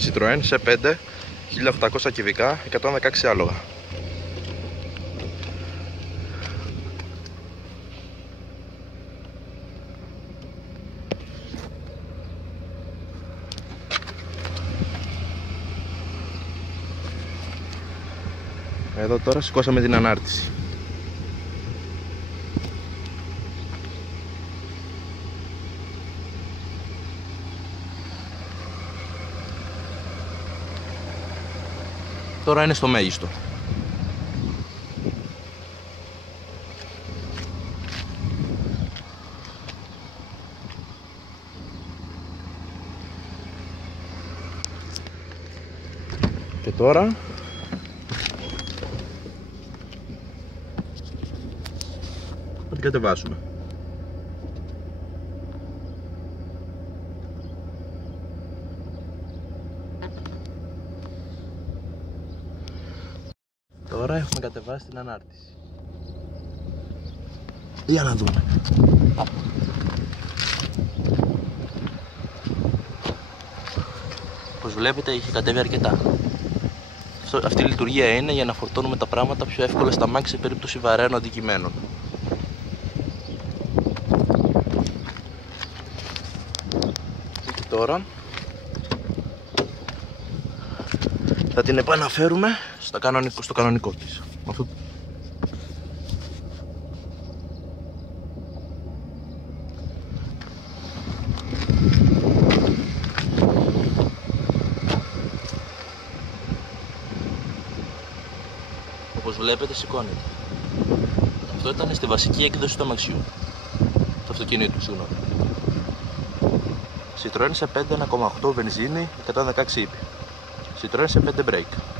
Citroën C5 1800 κυβικά, 116 άλογα. Εδώ τώρα σηκώσαμε την ανάρτηση. Τώρα είναι στο μέγιστο. Και τώρα θα την κατεβάσουμε. Τώρα έχουμε κατεβάσει την ανάρτηση. Για να δούμε. Όπως βλέπετε έχει κατέβει αρκετά. Αυτή η λειτουργία είναι για να φορτώνουμε τα πράγματα πιο εύκολα στα μάξι σε περίπτωση βαρέων αντικειμένων. Και τώρα θα την επαναφέρουμε στο κανονικό της. Όπως βλέπετε σηκώνεται. Αυτό ήταν στη βασική έκδοση του αμαξιού. Του αυτοκινήτου, συγγνώμη. Citroën C5 1,8 βενζίνη, 116 ύπη. Citroën C5 Brake.